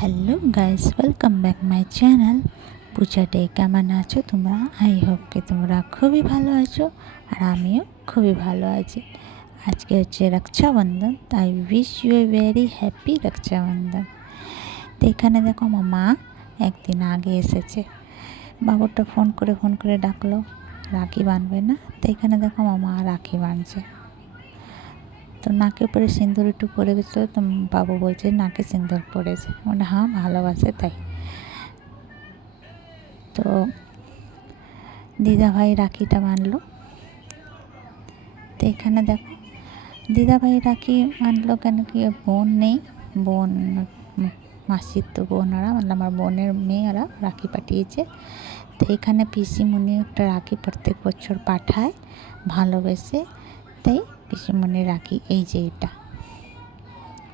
Hello guys, welcome back my channel Puja day. কেমন আছো তোমরা? আই হোপ কি তোমরা খুবই ভালো আছো, আর আমিও খুবই ভালো আছি। আজকে হচ্ছে রক্ষাবন্ধন, তাই wish you a very happy Rakshabandhan. তো এখানে দেখো আমার মা একদিন আগে এসেছে, বাবুরটা ফোন করে ডাকলো, রাখি বাঁধবে না। তো এখানে দেখো আমার মা রাখি বাঁধছে। তো নাকে পরে সিঁদুর একটু পড়ে গেছিলো, তো বাবু বলছে নাকে সিঁদুর পড়েছে, মানে হ্যাঁ ভালোবাসে তাই। তো দিদাভাই রাখিটা বাঁধলো। তো এখানে দেখো দিদাভাই রাখি বাঁধলো কেন কি বোন নেই, বোন মাসির তো বোনরা মানে আমার বোনের মেয়েরা রাখি পাঠিয়েছে। তো এখানে পিসিমণি একটা রাখি প্রত্যেক বছর পাঠায় ভালোবেসে, তাই পিসিমণির রাখি এই যে এটা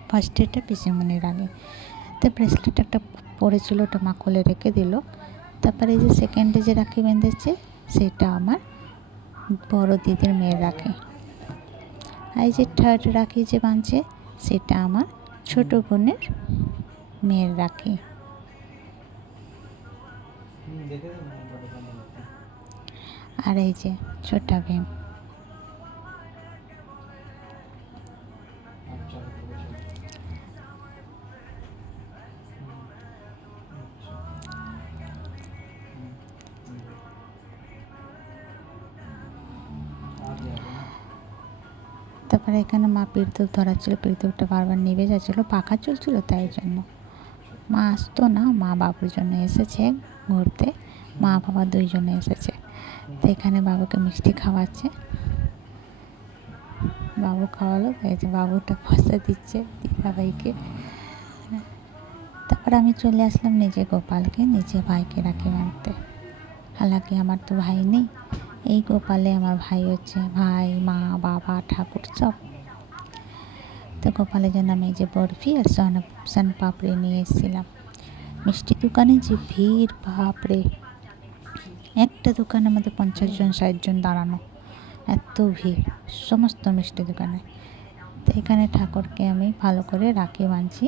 ফার্স্ট, এটা পিসিমণির রাখি। তো ব্রেসলেট একটা পড়েছিল, ওটা মা কোলে রেখে দিল। তারপরে এই যে সেকেন্ডে যে রাখি বেঁধেছে সেটা আমার বড় দিদির মেয়ের রাখি। আর এই যে থার্ড রাখি যে বাঁধছে সেটা আমার ছোট বোনের মেয়ের রাখি। আর এই যে ছোটা ভীম। তারপরে এখানে মা পিরধূপ ধরাচ্ছিল, পিরধূপটা বারবার নিভে যাচ্ছিলো, পাখা চলছিল তাই জন্য। মা আসতো না, মা বাবুর জন্য এসেছে ঘুরতে, মা বাবা দুইজনে এসেছে। তো এখানে বাবুকে মিষ্টি খাওয়াচ্ছে, বাবু খাওয়ালো, তাই যে বাবুটা পয়সা দিচ্ছে দিদাভাইকে। তারপর আমি চলে আসলাম নিজে গোপালকে, নিজে ভাইকে রাখি বাঁধতে। হালাকি আমার তো ভাই নেই, এই গোপালে আমার ভাই হচ্ছে ভাই, মা, বাবা, ঠাকুর সব। তো গোপালের জন্য আমি এই যে বরফি আর পাপড়ি নিয়ে এসেছিলাম। মিষ্টি দোকানে যে ভিড়, বাপরে, একটা দোকানের মধ্যে 50 জন 60 জন দাঁড়ানো, এত ভিড় সমস্ত মিষ্টি দোকানে। তো এখানে ঠাকুরকে আমি ভালো করে রাখি বাঁধছি।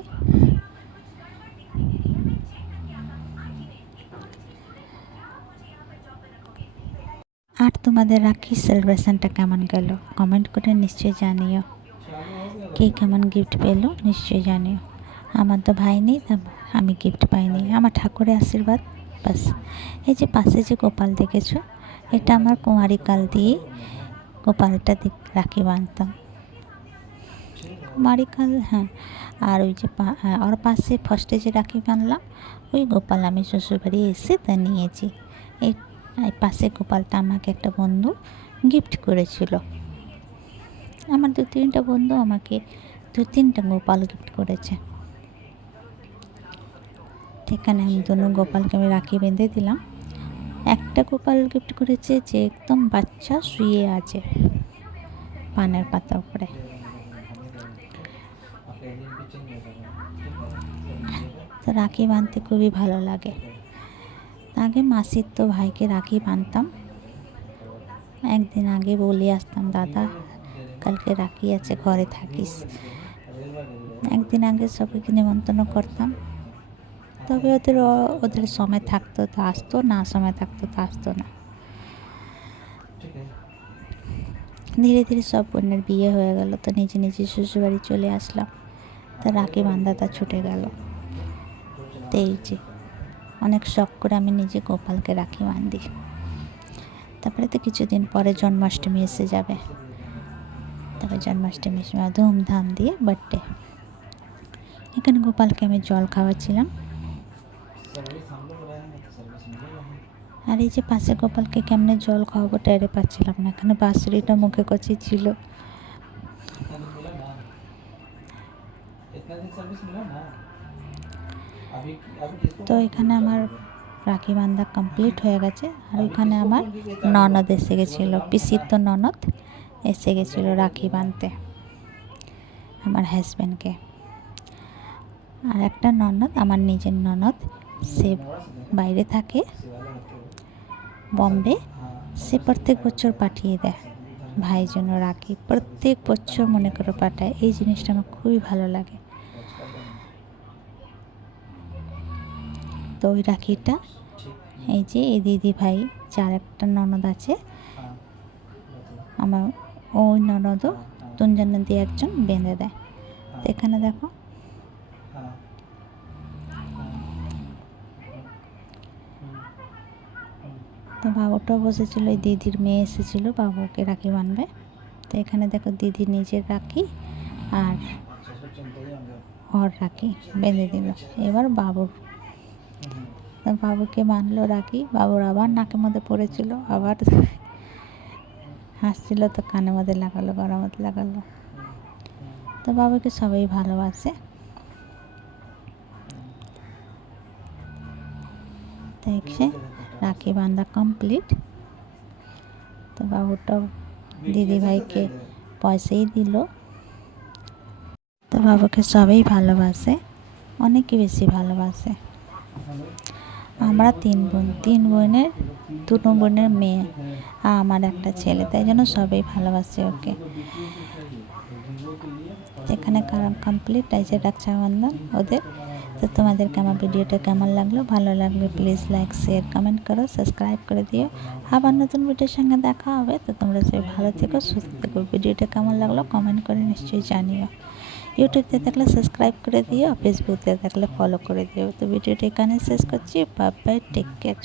আর তোমাদের রাখি সেলিব্রেশনটা কেমন গেল কমেন্ট করে নিশ্চয়ই জানিও। কে কেমন গিফট পেলো নিশ্চয়ই জানিও। আমার তো ভাই নেই, আমি গিফট পাইনি, আমার ঠাকুরের আশীর্বাদ বাস। এই যে পাশে যে গোপাল দেখেছো, এটা আমার কুমারীকাল দিয়ে গোপালটা রাখি বাঁধতাম, কুমারীকাল, হ্যাঁ। আর ওই যে ওর পাশে ফার্স্টে যে রাখি বাঁধলাম ওই গোপাল আমি শ্বশুরবাড়ি এসে তা নিয়েছি। এই পাশে গোপালটা আমাকে একটা বন্ধু গিফট করেছিল। আমার 2-3টা বন্ধু আমাকে 2-3টা গোপাল গিফট করেছে। এখানে আমি দুটো গোপালকে আমি রাখি বেঁধে দিলাম। একটা গোপাল গিফট করেছে যে একদম বাচ্চা শুয়ে আছে পানের পাতা উপরে। তো রাখি বাঁধতে খুবই ভালো লাগে। আগে মাসির তো ভাইকে রাখি বাঁধতাম, একদিন আগে বলে আসতাম দাদা কালকে রাখি আছে ঘরে থাকিস, একদিন আগে সবাইকে নিমন্ত্রণ করতাম। তবে ওদের সময় থাকতো তো আসতো, না সময় থাকতো তো আসতো না। ধীরে ধীরে সব বোনের বিয়ে হয়ে গেল, তো নিজে নিজে শ্বশুরবাড়ি চলে আসলাম। তো রাখি বাঁধাটা ছুটে গেল। তো এই যে অনেক শখ করে আমি নিজে গোপালকে রাখি বাঁধি। তারপরে তো কিছুদিন পরে জন্মাষ্টমী এসে যাবে, তারপরে জন্মাষ্টমীর সময় ধুমধাম দিয়ে বার্থডে। এখানে গোপালকে আমি জল খাওয়াচ্ছিলাম। আর এই যে পাশে গোপালকে কেমনে জল খাওয়াবো টেরে পাচ্ছিলাম না, এখানে বাঁশরিটা মুখে কচি ছিল। তো এখানে আমার রাখি বাঁধা কমপ্লিট হয়ে গেছে। আর ওইখানে আমার ননদ এসে গেছিলো, পিসির তো ননদ এসে গেছিলো রাখি বাঁধতে আমার হাজব্যান্ডকে। আর একটা ননদ আমার নিজের ননদ, সে বাইরে থাকে বম্বে, সে প্রত্যেক বছর পাঠিয়ে দেয় ভাইয়ের জন্য রাখি, প্রত্যেক বছর মনে করে পাঠায়। এই জিনিসটা আমার খুবই ভালো লাগে। তো ওই রাখিটা এই যে এই দিদি ভাই যার একটা ননদ আছে আমার, ওই ননদও তিনজনের দিয়ে একজন বেঁধে দেয়। তো এখানে দেখো তো বাবুটাও বসেছিল, ওই দিদির মেয়ে এসেছিলো বাবুকে রাখি বাঁধবে। তো এখানে দেখো দিদি নিজের রাখি আর ওর রাখি বেঁধে দিল। এবার বাবুর, তো বাবুকে বাঁধলো রাখি, বাবুর আবার নাকের মধ্যে পড়েছিল, আবার হাসছিল, তো কানের মধ্যে লাগালো, গলার মধ্যে লাগালো। তো বাবুকে সবাই ভালোবাসে। দেখছে রাখি বাঁধা কমপ্লিট। তো বাবুটাও দিদিভাইকে পয়সাই দিল। তো বাবুকে সবাই ভালোবাসে, অনেকে বেশি ভালোবাসে। আমরা 3 বোন, 3 বোনের 2 বোনের মেয়ে আর আমার একটা ছেলে, তাই জন্য সবাই ভালোবাসে ওকে। এখানে কারণ কমপ্লিট আছে রক্ষাবন্ধন ওদের। তো তোমাদেরকে আমার ভিডিওটা কেমন লাগলো, ভালো লাগলে প্লিজ লাইক শেয়ার কমেন্ট করো, সাবস্ক্রাইব করে দিও। আবার নতুন ভিডিওর সঙ্গে দেখা হবে। তো তোমরা সবাই ভালো থেকো, সুস্থ থেকো। ভিডিওটা কেমন লাগলো কমেন্ট করে নিশ্চয়ই জানিও। ইউটিউবতে থাকলে সাবস্ক্রাইব করে দিও, ফেসবুকতে থাকলে ফলো করে দিও। তো ভিডিওটা এখানে শেষ করছি। Bye bye, take care.